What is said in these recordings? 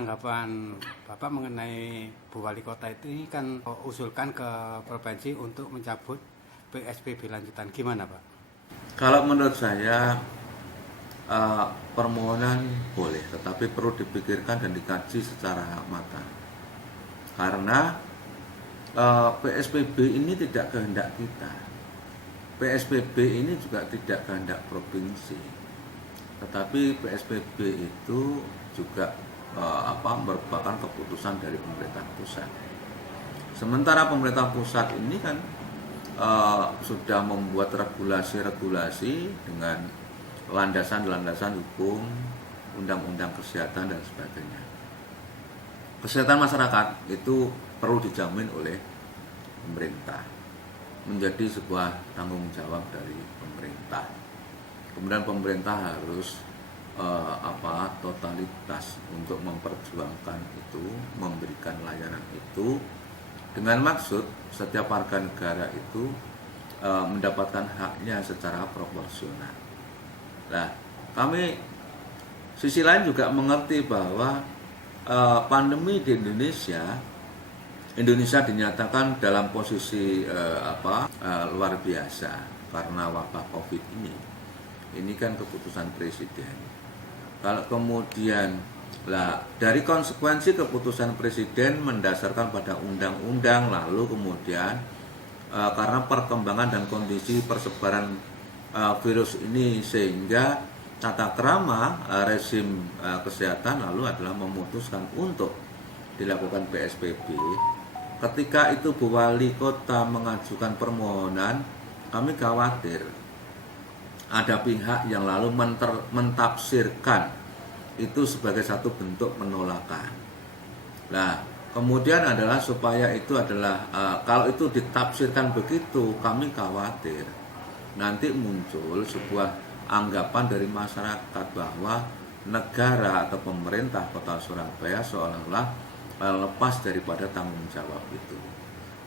tanggapan Bapak mengenai Bu Wali Kota itu ini kan usulkan ke provinsi untuk mencabut PSBB lanjutan, gimana Pak? Kalau menurut saya permohonan boleh, tetapi perlu dipikirkan dan dikaji secara matang. Karena PSBB ini tidak kehendak kita. PSBB ini juga tidak kehendak provinsi. Tetapi PSBB itu juga merupakan keputusan dari pemerintah pusat. Sementara pemerintah pusat ini kan sudah membuat regulasi-regulasi dengan landasan-landasan hukum, undang-undang kesehatan dan sebagainya. Kesehatan masyarakat itu perlu dijamin oleh pemerintah, menjadi sebuah tanggung jawab dari pemerintah. Kemudian pemerintah harus totalitas untuk memperjuangkan itu, memberikan layanan itu, dengan maksud setiap warga negara itu mendapatkan haknya secara proporsional. Nah, kami sisi lain juga mengerti bahwa pandemi di Indonesia dinyatakan dalam posisi luar biasa karena wabah COVID ini. Ini kan keputusan presiden. Kalau kemudian dari konsekuensi keputusan presiden mendasarkan pada undang-undang, lalu kemudian karena perkembangan dan kondisi persebaran virus ini sehingga tata krama rezim kesehatan lalu adalah memutuskan untuk dilakukan PSBB. Ketika itu Bu Wali Kota mengajukan permohonan, kami khawatir ada pihak yang lalu mentafsirkan itu sebagai satu bentuk penolakan. Nah, kemudian adalah supaya itu adalah kalau itu ditafsirkan begitu, kami khawatir nanti muncul sebuah anggapan dari masyarakat bahwa negara atau pemerintah Kota Surabaya seolah-olah lepas daripada tanggung jawab itu.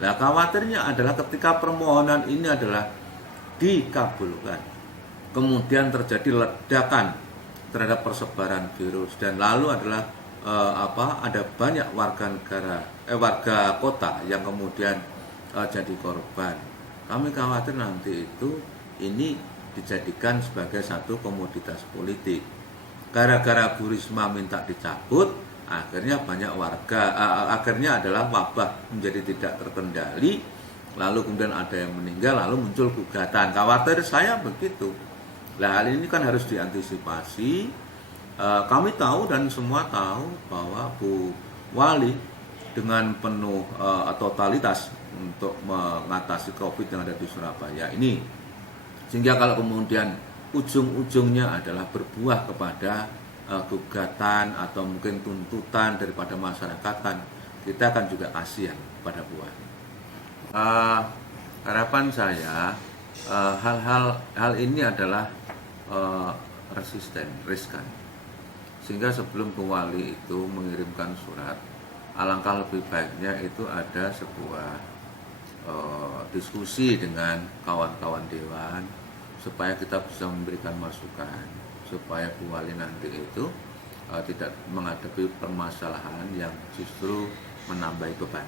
Nah, khawatirnya adalah ketika permohonan ini adalah dikabulkan, kemudian terjadi ledakan terhadap persebaran virus dan lalu adalah ada banyak warga kota yang kemudian jadi korban. Kami khawatir nanti ini dijadikan sebagai satu komoditas politik. Gara-gara Bu Risma minta dicabut, akhirnya banyak warga akhirnya adalah wabah menjadi tidak terkendali, lalu kemudian ada yang meninggal, lalu muncul gugatan. Khawatir saya begitu. Nah, hal ini kan harus diantisipasi. Kami tahu dan semua tahu bahwa Bu Wali dengan penuh totalitas untuk mengatasi COVID yang ada di Surabaya ini. Sehingga kalau kemudian ujung-ujungnya adalah berbuah kepada gugatan atau mungkin tuntutan daripada masyarakat, kan kita akan juga kasihan pada Bu Wali. Harapan saya hal ini adalah riskan. Sehingga sebelum Bu Wali itu mengirimkan surat, alangkah lebih baiknya itu ada sebuah diskusi dengan kawan-kawan dewan supaya kita bisa memberikan masukan supaya Bu Wali nanti itu tidak menghadapi permasalahan yang justru menambah beban.